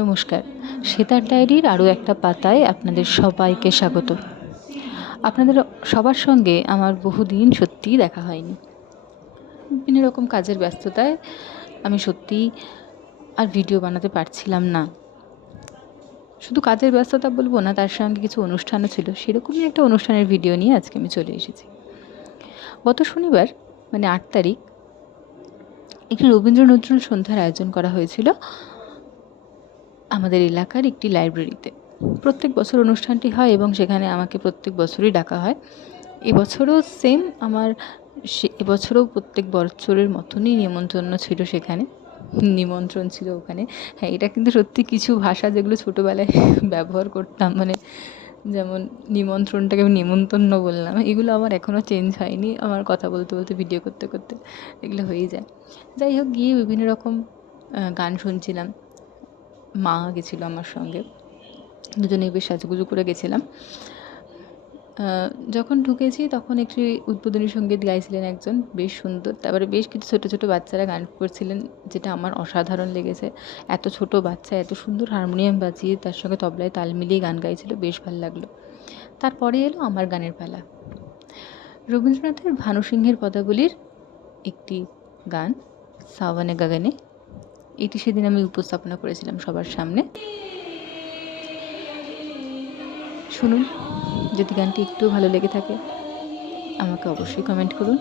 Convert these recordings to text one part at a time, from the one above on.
নমস্কার। সেতার ডায়েরির আরও একটা পাতায় আপনাদের সবাইকে স্বাগত। আপনাদের সবার সঙ্গে আমার বহুদিন সত্যিই দেখা হয়নি। বিভিন্ন রকম কাজের ব্যস্ততায় আমি সত্যিই আর ভিডিও বানাতে পারছিলাম না। শুধু কাজের ব্যস্ততা বলবো না, তার সঙ্গে কিছু অনুষ্ঠানও ছিল। সেরকমই একটা অনুষ্ঠানের ভিডিও নিয়ে আজকে আমি চলে এসেছি। গত শনিবার মানে ৮ তারিখ একটি রবীন্দ্র নজরুল সন্ধ্যার আয়োজন করা হয়েছিল আমাদের এলাকার একটি লাইব্রেরিতে। প্রত্যেক বছর অনুষ্ঠানটি হয় এবং সেখানে আমাকে প্রত্যেক বছরই ডাকা হয়। এবছরও সেম আমার এবছরও প্রত্যেক বছরের মতনই নিমন্ত্রণ ছিল ওখানে। হ্যাঁ, এটা কিন্তু সত্যি কিছু ভাষা যেগুলো ছোটোবেলায় ব্যবহার করতাম, মানে যেমন নিমন্ত্রণটাকে আমি নেমন্তন্ন বললাম, এগুলো আমার এখনও চেঞ্জ হয়নি। আমার কথা বলতে বলতে ভিডিও করতে করতে এগুলো হয়েই যায়। যাই হোক, গিয়ে বিভিন্ন রকম গান শুনছিলাম। মা গেছিলো আমার সঙ্গে, দুজনেই বেশ সাজুগুজু করে গেছিলাম। যখন ঢুকেছি তখন একটি উদ্বোধনী সঙ্গীত গাইছিলেন একজন, বেশ সুন্দর। তারপরে বেশ কিছু ছোটো ছোটো বাচ্চারা গান করছিলেন, যেটা আমার অসাধারণ লেগেছে। এত ছোটো বাচ্চা এত সুন্দর হারমোনিয়াম বাজিয়ে তার সঙ্গে তবলায় তাল মিলিয়ে গান গাইছিল, বেশ ভালো লাগলো। তারপরে এলো আমার গানের পালা। রবীন্দ্রনাথের ভানু সিংহের পদাবলীর একটি গান, সাওয়ানে গাগনে, এটি সেদিন আমি উপস্থাপনা করেছিলাম সবার সামনে। শুনুন, যদি গানটি একটু ভালো লেগে থাকে আমাকে অবশ্যই কমেন্ট করুন।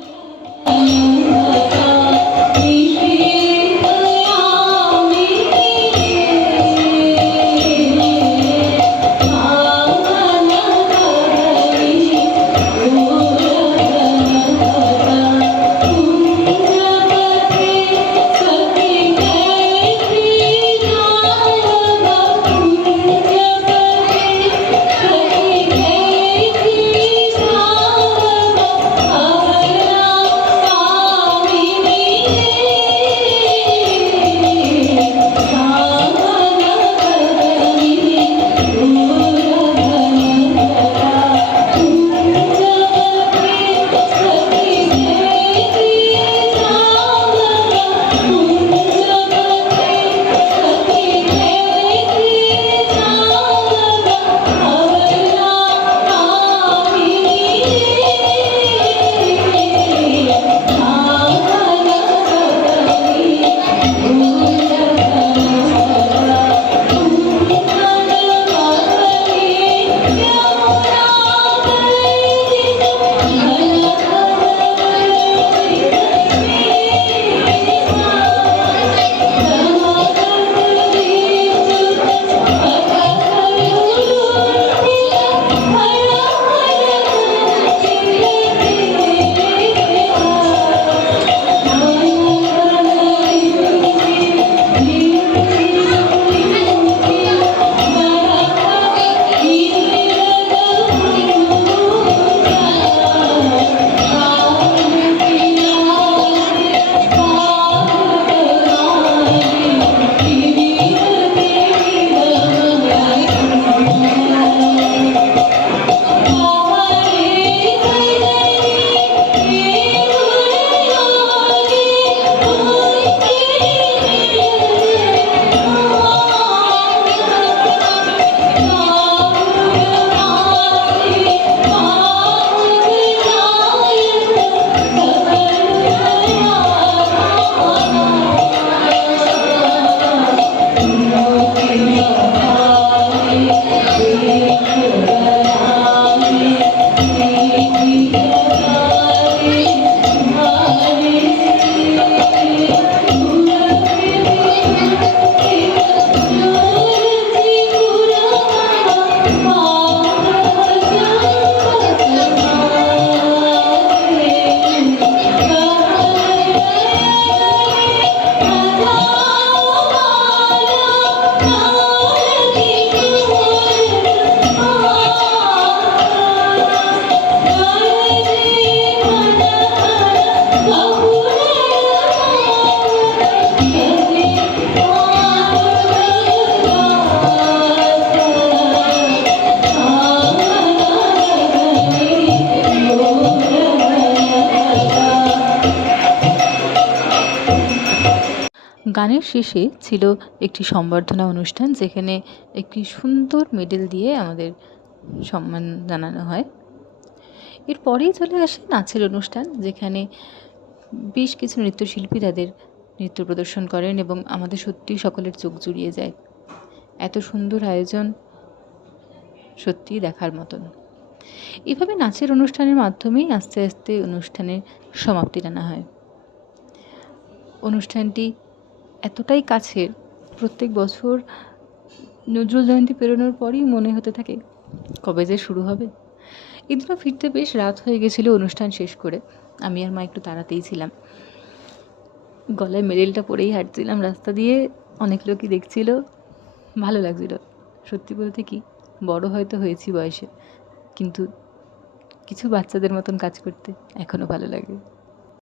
অনুষ্ঠানের শেষে ছিল একটি সম্বর্ধনা অনুষ্ঠান, যেখানে একটি সুন্দর মেডেল দিয়ে আমাদের সম্মান জানানো হয়। এরপরেই চলে আসে নাচের অনুষ্ঠান, যেখানে বেশ কিছু নৃত্যশিল্পী তাদের নৃত্য প্রদর্শন করেন এবং আমাদের সত্যিই সকলের চোখ জুড়িয়ে যায়। এত সুন্দর আয়োজন সত্যিই দেখার মতন। এভাবে নাচের অনুষ্ঠানের মাধ্যমেই আস্তে আস্তে অনুষ্ঠানের সমাপ্তি টানা হয়। অনুষ্ঠানটি এতটাই কাছের, প্রত্যেক বছর নজরুল জয়ন্তী পেরোনোর পরই মনে হতে থাকে কবে যে শুরু হবে। এদিনও ফিরতে বেশ রাত হয়ে গেছিলো অনুষ্ঠান শেষ করে। আমি আর মা একটু তাড়াতেই ছিলাম। গলায় মেডেলটা পরেই হাঁটছিলাম রাস্তা দিয়ে, অনেক লোকই দেখছিল, ভালো লাগছিল। সত্যি বলতে কি, বড় হয়তো হয়েছি বয়সে, কিন্তু কিছু বাচ্চাদের মতন কাজ করতে এখনও ভালো লাগে।